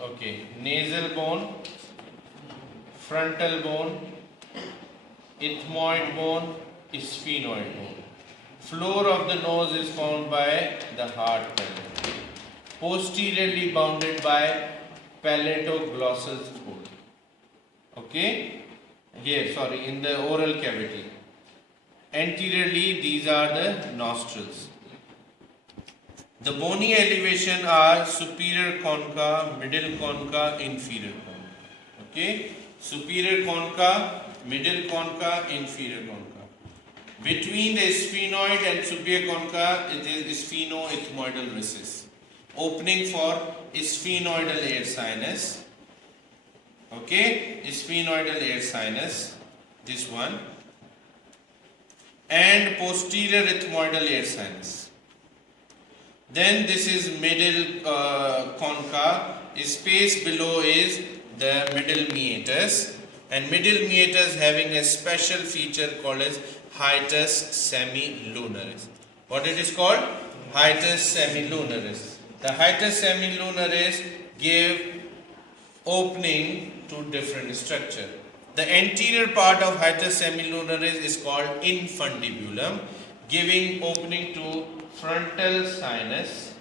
Okay, nasal bone, frontal bone, ethmoid bone, sphenoid bone. Floor of the nose is found by the hard palate. Posteriorly bounded by palatoglossal fold. Okay, here, sorry, in the oral cavity. Anteriorly, these are the nostrils. The bony elevation are superior concha, middle concha, inferior concha. Okay, superior concha, middle concha, inferior concha. Between the sphenoid and superior concha, it is sphenoethmoidal recess. Opening for sphenoidal air sinus. Okay, sphenoidal air sinus, this one, and posterior ethmoidal air sinus. Then this is middle concha. Space below is the middle meatus, and middle meatus having a special feature called as hiatus semilunaris. What it is called? Hiatus semilunaris. The hiatus semilunaris give opening to different structure. The anterior part of hiatus semilunaris is called infundibulum, giving opening to frontal sinus,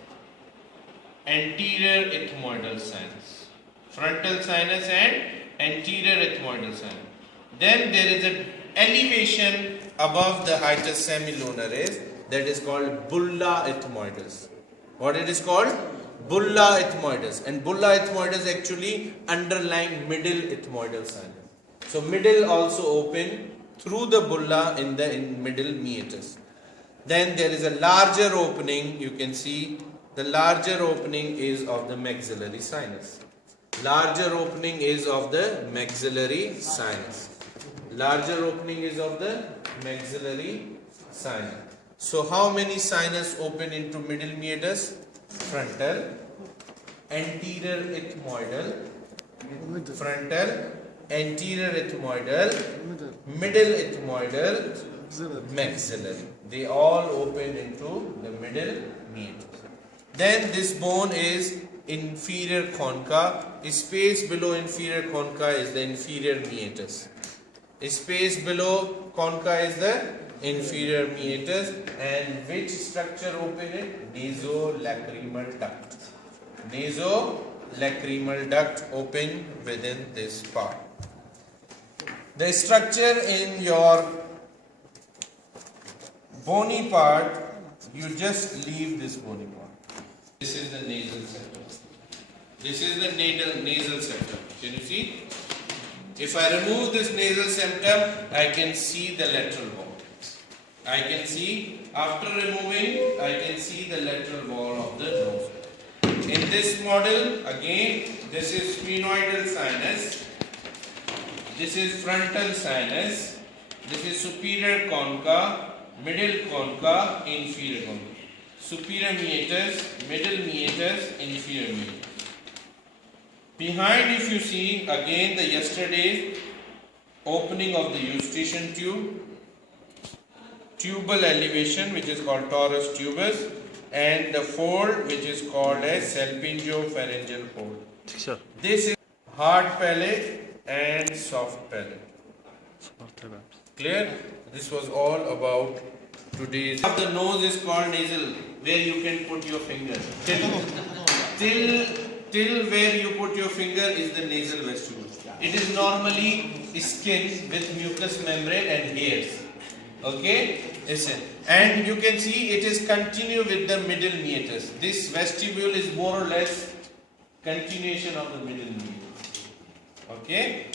anterior ethmoidal sinus. Frontal sinus and anterior ethmoidal sinus. Then there is an elevation above the hiatus semilunaris that is called bulla ethmoidus. What it is called? Bulla ethmoidus. And bulla ethmoidus actually underlying middle ethmoidal sinus. So middle also open through the bulla in middle meatus. Then there is a larger opening. You can see the larger opening is of the maxillary sinus. Larger opening is of the maxillary sinus. Larger opening is of the maxillary sinus. So how many sinus open into middle meatus? Frontal, anterior ethmoidal, frontal, anterior ethmoidal, middle ethmoidal, maxillary. They all open into the middle meatus. Then this bone is inferior concha. Space below inferior concha is the inferior meatus. Space below concha is the inferior meatus, and which structure open it? Nasolacrimal duct. Nasolacrimal duct open within this part. The structure in your bony part, you just leave this bony part. This is the nasal septum. This is the nasal septum. Can you see? If I remove this nasal septum, I can see the lateral wall. I can see, after removing, I can see the lateral wall of the nose. In this model, again, this is sphenoidal sinus. This is frontal sinus. This is superior concha, middle concha, inferior concha. Superior meatus, middle meatus, inferior meatus. Behind, if you see, again the yesterday's opening of the eustachian tube, tubal elevation which is called torus tubus, and the fold which is called as salpingopharyngeal fold. Sure. This is hard palate and soft palate. Clear? This was all about today's. The nose is called nasal, where you can put your finger. Till where you put your finger is the nasal vestibule. It is normally skin with mucous membrane and hairs. Okay, listen. And you can see it is continue with the middle meatus. This vestibule is more or less continuation of the middle meatus. Okay.